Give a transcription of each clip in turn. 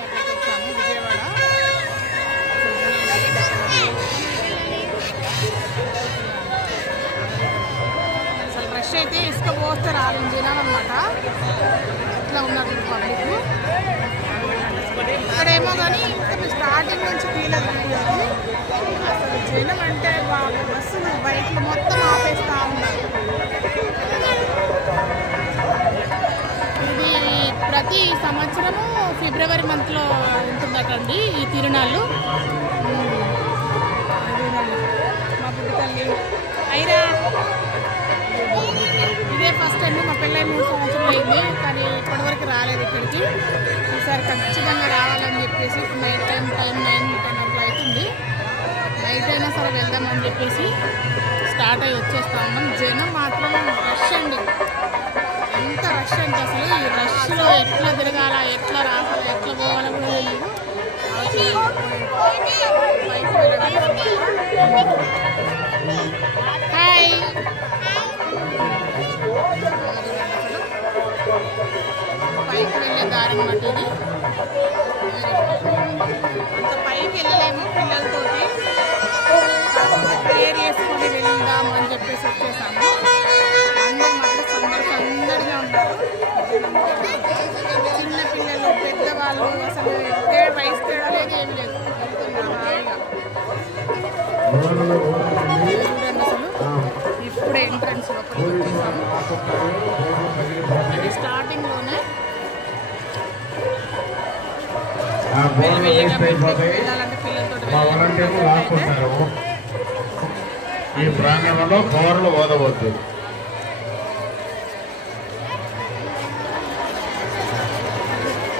దగ్గరికి వచ్చాము విజయవాడ. అసలు రష్ అయితే ఇసుక పోస్తే రాలేని జనాలు అనమాట. ఇట్లా ఉన్నారు పబ్లిక్. ఇక్కడేమో కానీ ఇంకా స్టార్టింగ్ నుంచి తీయలేదు. అసలు జనం అంటే బస్సులు బైక్లు మొత్తం ఆపేస్తూ ఉన్నారు. ఇది ప్రతి సంవత్సరము ఫిబ్రవరి మంత్లో ఉంటుందటండి ఈ తిరునాళ్ళు. మా పుట్టి తల్లి అయిరా ఇదే ఫస్ట్ టైం. మా పెళ్ళై 3 సంవత్సరాలు అయింది కానీ ఇప్పటివరకు రాలేదు ఇక్కడికి. ఈసారి ఖచ్చితంగా రావాలని చెప్పేసి నైట్ టైం 9-10 అవుతుంది. నైట్ అయినా సరే వెళ్దామని చెప్పేసి స్టార్ట్ అయ్యి వచ్చేస్తా ఉన్నాం. జనం మాత్రం రష్ అండి. ఎంత రష్ అంటే అసలు ఈ రష్లో ఎట్లా తిరగాల, ఎట్లా రావాలా, ఎట్లా పోవాలో కూడా తెలియదు. హాయ్ పైకి వెళ్ళే దారి అన్నమాట ఇది. అంత పైకి వెళ్ళలేము పిల్లలతోటి. ప్రేయర్ చేసుకొని వెళ్దాము అని చెప్పేసి వచ్చేసాము. అందరూ మాత్రం సందడిగా ఉన్నారు. చిన్న పిల్లలు, పెద్దవాళ్ళు, అసలు వయసు తేడా లేదు, ఏమి లేదు. అసలు ఇప్పుడే ఎంట్రన్స్ లోపలికి వచ్చేసాము. అది స్టార్టింగ్లోనే వెళ్ళాలంటే పిల్లలతో ఈ ప్రాంగణంలో కవర్లు ఓదవద్దు.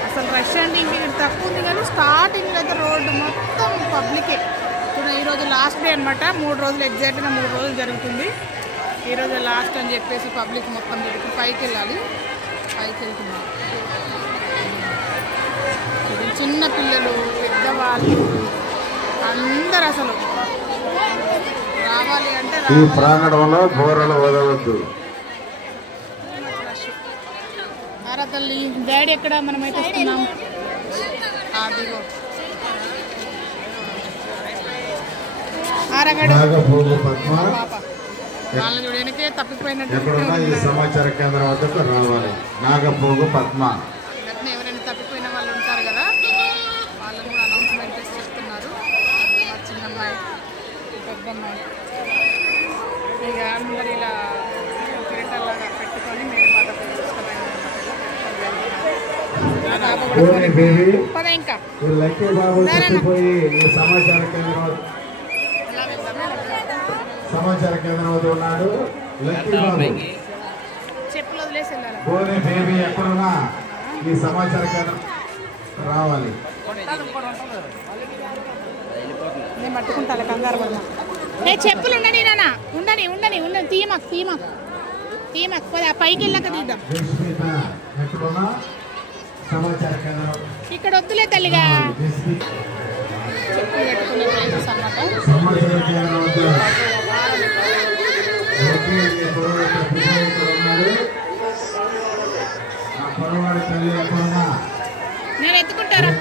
అసలు రష్ అంటే ఇంక తక్కువ ఉంది కానీ స్టార్టింగ్లో అయితే రోడ్డు మొత్తం పబ్లికే. ఇప్పుడు ఈరోజు లాస్ట్ డే అనమాట. 3 రోజులు ఎగ్జాక్ట్గా 3 రోజులు జరుగుతుంది. ఈరోజు లాస్ట్ అని చెప్పేసి పబ్లిక్ మొత్తం జరుగుతుంది. పైకి వెళ్ళాలి, పైకి వెళ్తున్నాం. చిన్న పిల్లలు, పెద్దవాళ్ళు అందరు అసలు రావాలి అంటే ఈ ప్రాంగణంలో ఘోరలు వదవద్దు. తల్లి డాడీ ఎక్కడ? మనమైతే వస్తున్నాం. అదిగో వాళ్ళని చూడడానికే తప్పిపోయినట్టు. ఈ సమాచార కేంద్రం వద్దకు రావాలి. నాగపోగు పద్మ ఎవరైనా తప్పిపోయిన వాళ్ళు ఉంటారు కదా, వాళ్ళని కూడా అనౌన్స్మెంట్ చేస్తున్నారు. మా చిన్నమ్మాయి, పెద్దమ్మాయి ఇక అందరు ఇలా కిరీటాలాగా పెట్టుకొని మేము పద ఇంకా సమాచార కేంద్రం వద్ద ఉన్నాడు. చెప్పులు వదిలేసి వెళ్ళాలి. బోనే బేబీ ఎక్కడున్నా ఈ సమాచార కేంద్రం రావాలి. నేను పట్టుకుంటా, కంగారు పడమా. చెప్పులు ఉండని నాన్న, ఉండని ఉండని ఉండని తీయమాకు తీయమాకు తీయమాకు. పద పైకి వెళ్ళాక తీద్దాం. ఎక్కడున్నా సమాచార కేంద్రం ఇక్కడ వద్దులే తల్లిగా. చెప్పులు పెట్టుకునే ప్లేసెస్ అన్నమాట. సమాచార కేంద్రం వద్ద నేను ఎత్తుకుంటారా?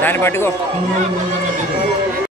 దాన్ని పట్టుకో.